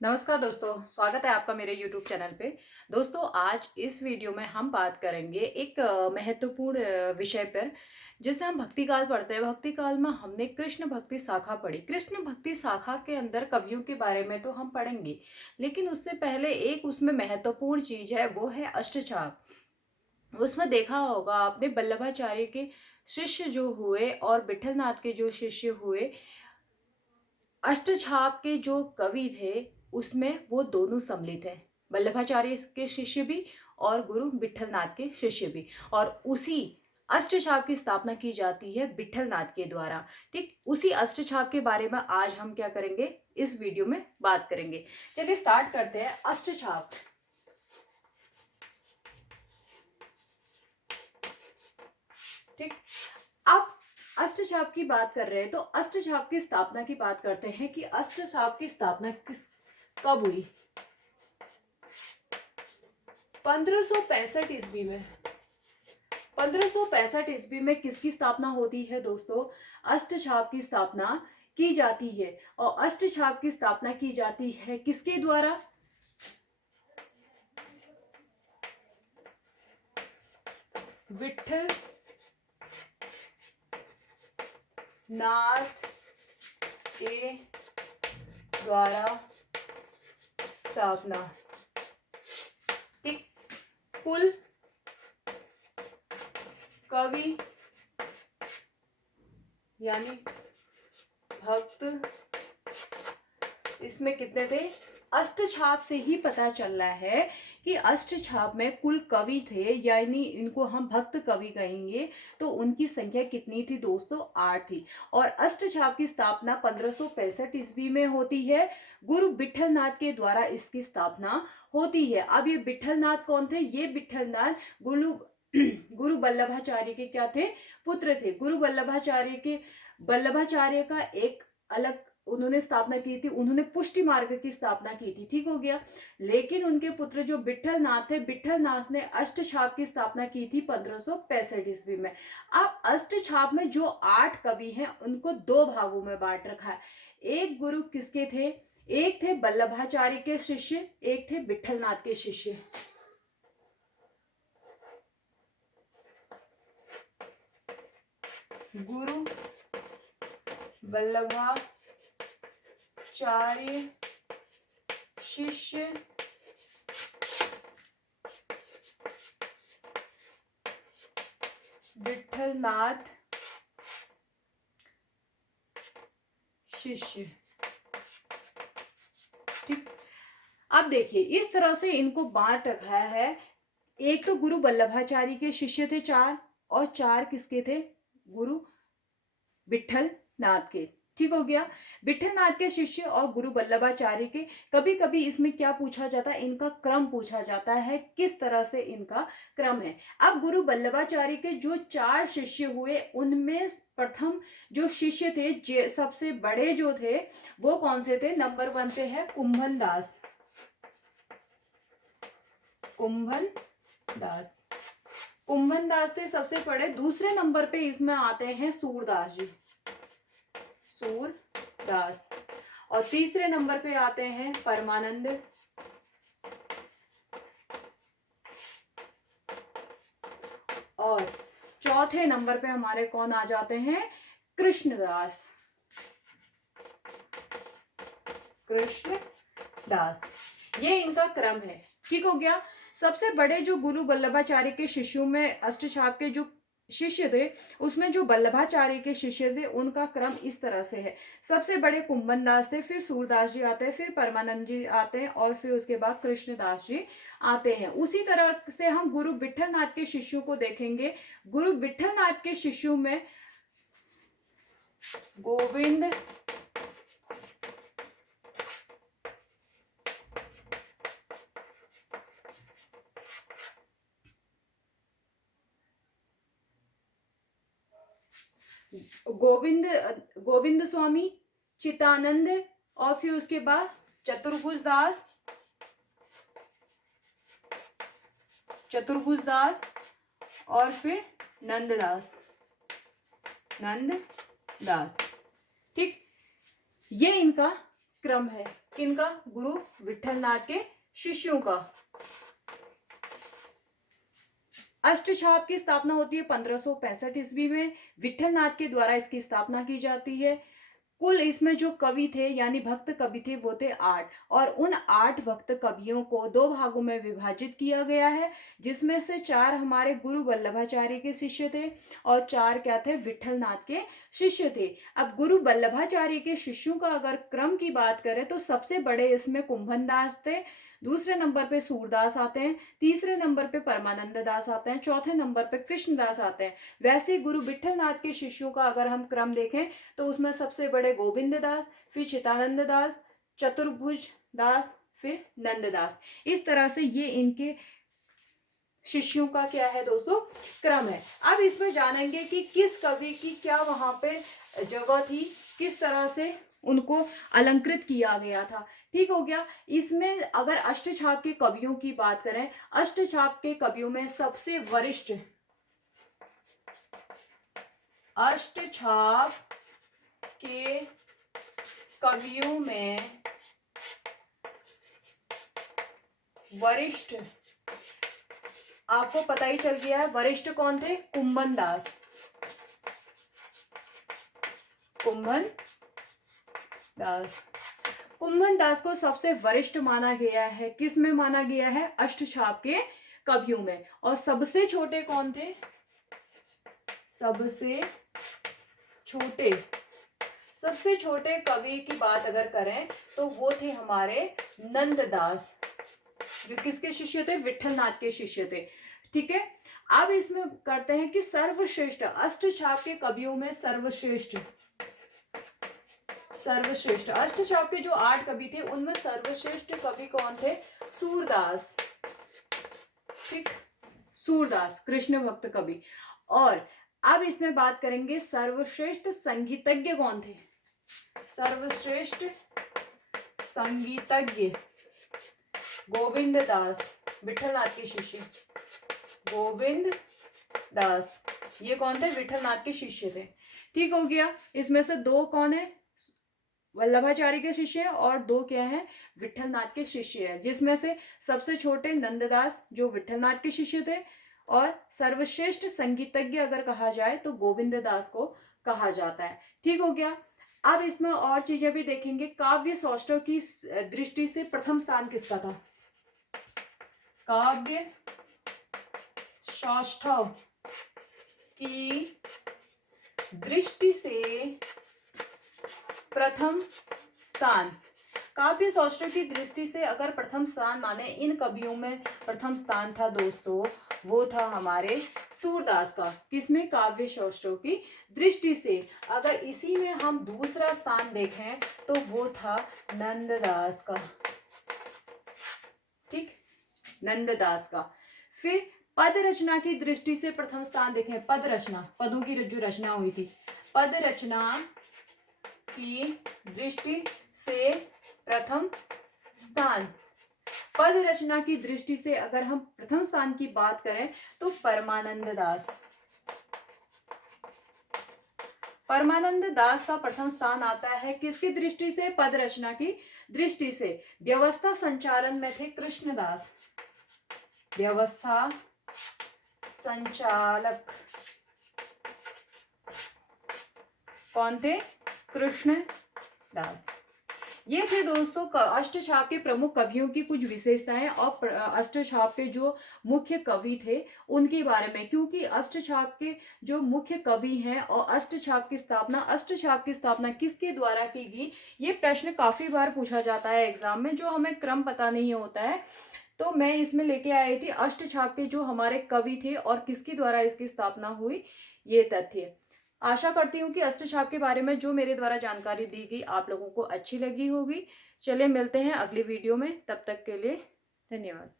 नमस्कार दोस्तों, स्वागत है आपका मेरे YouTube चैनल पे। दोस्तों, आज इस वीडियो में हम बात करेंगे एक महत्वपूर्ण विषय पर, जिसे हम भक्ति काल पढ़ते हैं। भक्ति काल में हमने कृष्ण भक्ति शाखा पढ़ी। कृष्ण भक्ति शाखा के अंदर कवियों के बारे में तो हम पढ़ेंगे, लेकिन उससे पहले एक उसमें महत्वपूर्ण चीज है, वो है अष्टछाप। उसमें देखा होगा आपने, वल्लभाचार्य के शिष्य जो हुए और विठलनाथ के जो शिष्य हुए, अष्टछाप के जो कवि थे उसमें वो दोनों सम्मिलित हैं। वल्लभाचार्य के शिष्य भी और गुरु विठलनाथ के शिष्य भी। और उसी अष्टछाप की स्थापना की जाती है विठलनाथ के द्वारा। ठीक उसी अष्टछाप के बारे में आज हम क्या करेंगे, इस वीडियो में बात करेंगे। चलिए स्टार्ट करते हैं। अष्टछाप। ठीक, अब अष्टछाप की बात कर रहे हैं तो अष्टछाप की स्थापना की बात करते हैं कि अष्टछाप की स्थापना कब हुई। 1565 ईस्वी में। 1565 ईस्वी में किसकी स्थापना होती है दोस्तों? अष्टछाप की स्थापना की जाती है। और अष्टछाप की स्थापना की जाती है किसके द्वारा? विठल नाथ के द्वारा स्थापना। ठीक, कुल कवि यानी भक्त इसमें कितने थे? अष्टछाप से ही पता चल रहा है कि अष्टछाप में कुल कवि थे, यानी इनको हम भक्त कवि कहेंगे। तो उनकी संख्या कितनी थी दोस्तों? 8 थी। और अष्टछाप की स्थापना 1565 ईस्वी में होती है। गुरु विठलनाथ के द्वारा इसकी स्थापना होती है। अब ये विठलनाथ कौन थे? ये विठलनाथ गुरु गुरु वल्लभाचार्य के क्या थे? पुत्र थे। गुरु वल्लभाचार्य का एक अलग उन्होंने स्थापना की थी, उन्होंने पुष्टि मार्ग की स्थापना की थी। ठीक हो गया। लेकिन उनके पुत्र जो विठलनाथ थे, विठलनाथ ने अष्टछाप की स्थापना की थी 1565 ईस्वी में। अब अष्टछाप में जो 8 कवि हैं उनको 2 भागों में बांट रखा है। एक गुरु किसके थे? एक थे वल्लभाचार्य के शिष्य, एक थे विठलनाथ के शिष्य। गुरु वल्लभाचार्य शिष्य विठलनाथ शिष्य। ठीक, अब देखिए इस तरह से इनको बांट रखा है। एक तो गुरु वल्लभाचार्य के शिष्य थे 4, और 4 किसके थे? गुरु विठलनाथ के। ठीक हो गया। विठलनाथ के शिष्य और गुरु वल्लभाचार्य के। कभी कभी इसमें क्या पूछा जाता है? इनका क्रम पूछा जाता है, किस तरह से इनका क्रम है। अब गुरु वल्लभाचार्य के जो 4 शिष्य हुए, उनमें प्रथम जो शिष्य थे, सबसे बड़े जो थे, वो कौन से थे? नंबर 1 पे है कुंभन दास। कुंभन दास। कुंभन दास थे सबसे बड़े। दूसरे नंबर पे इसमें आते हैं सूरदास जी। सूरदास। और तीसरे नंबर पे आते हैं परमानंद। और चौथे नंबर पे हमारे कौन आ जाते हैं? कृष्णदास। कृष्णदास। ये इनका क्रम है। ठीक हो गया। सबसे बड़े जो गुरु वल्लभाचार्य के शिष्यों में अष्टछाप के जो शिष्य थे, उसमें जो वल्लभाचार्य के शिष्य थे उनका क्रम इस तरह से है। सबसे बड़े कुंभन दास थे, फिर सूरदास जी आते हैं, फिर परमानंद जी आते हैं, और फिर उसके बाद कृष्णदास जी आते हैं। उसी तरह से हम गुरु विठलनाथ के शिष्यों को देखेंगे। गुरु विठलनाथ के शिष्यों में गोविंद गोविंद गोविंद स्वामी, चितानंद, और फिर उसके बाद चतुर्भुज दास। चतुर्भुज दास और फिर नंददास। नंददास। ठीक, ये इनका क्रम है। किनका? गुरु विट्ठलनाथ के शिष्यों का। अष्टछाप की स्थापना होती है 1565 ईस्वी में। विट्ठलनाथ के द्वारा इसकी स्थापना की जाती है। कुल इसमें जो कवि थे यानी भक्त कवि थे वो थे 8, और उन 8 भक्त कवियों को 2 भागों में विभाजित किया गया है, जिसमें से 4 हमारे गुरु वल्लभाचार्य के शिष्य थे और 4 क्या थे? विट्ठलनाथ के शिष्य थे। अब गुरु वल्लभाचार्य के शिष्यों का अगर क्रम की बात करें तो सबसे बड़े इसमें कुंभन दास थे, दूसरे नंबर पे सूरदास आते हैं, तीसरे नंबर पे परमानंद दास आते हैं, चौथे नंबर पे कृष्णदास आते हैं। वैसे गुरु विट्ठलनाथ के शिष्यों का अगर हम क्रम देखें तो उसमें सबसे बड़े गोविंद दास, फिर चितानंद दास, चतुर्भुज दास, फिर नंददास। इस तरह से ये इनके शिष्यों का क्या है दोस्तों? क्रम है। अब इसमें जानेंगे कि किस कवि की क्या वहां पे जगह थी, किस तरह से उनको अलंकृत किया गया था। ठीक हो गया। इसमें अगर अष्टछाप के कवियों की बात करें, अष्टछाप के कवियों में सबसे वरिष्ठ अष्टछाप के कवियों में वरिष्ठ, आपको पता ही चल गया है वरिष्ठ कौन थे? कुंभन दास। कुंभन दास, कुंभन दास को सबसे वरिष्ठ माना गया है। किस में माना गया है? अष्टछाप के कवियों में। और सबसे छोटे कौन थे? सबसे छोटे कवि की बात अगर करें तो वो थे हमारे नंददास, जो किसके शिष्य थे? विट्ठलनाथ के शिष्य थे। ठीक है। अब इसमें करते हैं कि सर्वश्रेष्ठ अष्टछाप के कवियों में सर्वश्रेष्ठ अष्टछाप के जो 8 कवि थे उनमें सर्वश्रेष्ठ कवि कौन थे? सूरदास। ठीक, सूरदास कृष्ण भक्त कवि। और अब इसमें बात करेंगे सर्वश्रेष्ठ संगीतज्ञ कौन थे? सर्वश्रेष्ठ संगीतज्ञ गोविंद दास, विट्ठलनाथ के शिष्य गोविंद दास। ये कौन थे? विट्ठलनाथ के शिष्य थे। ठीक हो गया। इसमें से 2 कौन है? वल्लभाचार्य के शिष्य हैं और 2 क्या है? विट्ठलनाथ के शिष्य हैं, जिसमें से सबसे छोटे नंददास जो विट्ठलनाथ के शिष्य थे, और सर्वश्रेष्ठ संगीतज्ञ अगर कहा जाए तो गोविंद दास को कहा जाता है। ठीक हो गया। अब इसमें और चीजें भी देखेंगे। काव्य सौष्ठव की दृष्टि से प्रथम स्थान किसका था? काव्य सौष्ठव की दृष्टि से प्रथम स्थान, काव्य सौष्ठव की दृष्टि से अगर प्रथम स्थान माने इन कवियों में प्रथम स्थान था दोस्तों, वो था हमारे सूरदास का। किसमें? काव्य सौष्ठव की दृष्टि से। अगर इसी में हम दूसरा स्थान देखें तो वो था नंददास का। ठीक, नंददास का। फिर पद रचना की दृष्टि से प्रथम स्थान देखें, पद रचना, पदों की जो रचना हुई थी, पद रचना की दृष्टि से प्रथम स्थान, पद रचना की दृष्टि से अगर हम प्रथम स्थान की बात करें तो परमानंद दास, परमानंद दास का प्रथम स्थान आता है। किसकी दृष्टि से? पद रचना की दृष्टि से। व्यवस्था संचालन में थे कृष्णदास, व्यवस्था संचालक कौन थे? कृष्णदास। ये थे दोस्तों अष्टछाप के प्रमुख कवियों की कुछ विशेषताएं और अष्टछाप के जो मुख्य कवि थे उनके बारे में। क्योंकि अष्टछाप के जो मुख्य कवि हैं और अष्टछाप की स्थापना किसके द्वारा की गई, ये प्रश्न काफी बार पूछा जाता है एग्जाम में, जो हमें क्रम पता नहीं होता है। तो मैं इसमें लेके आई थी अष्टछाप के जो हमारे कवि थे और किसके द्वारा इसकी स्थापना हुई, ये तथ्य। आशा करती हूँ कि अष्टछाप के बारे में जो मेरे द्वारा जानकारी दी गई आप लोगों को अच्छी लगी होगी। चलिए मिलते हैं अगली वीडियो में, तब तक के लिए धन्यवाद।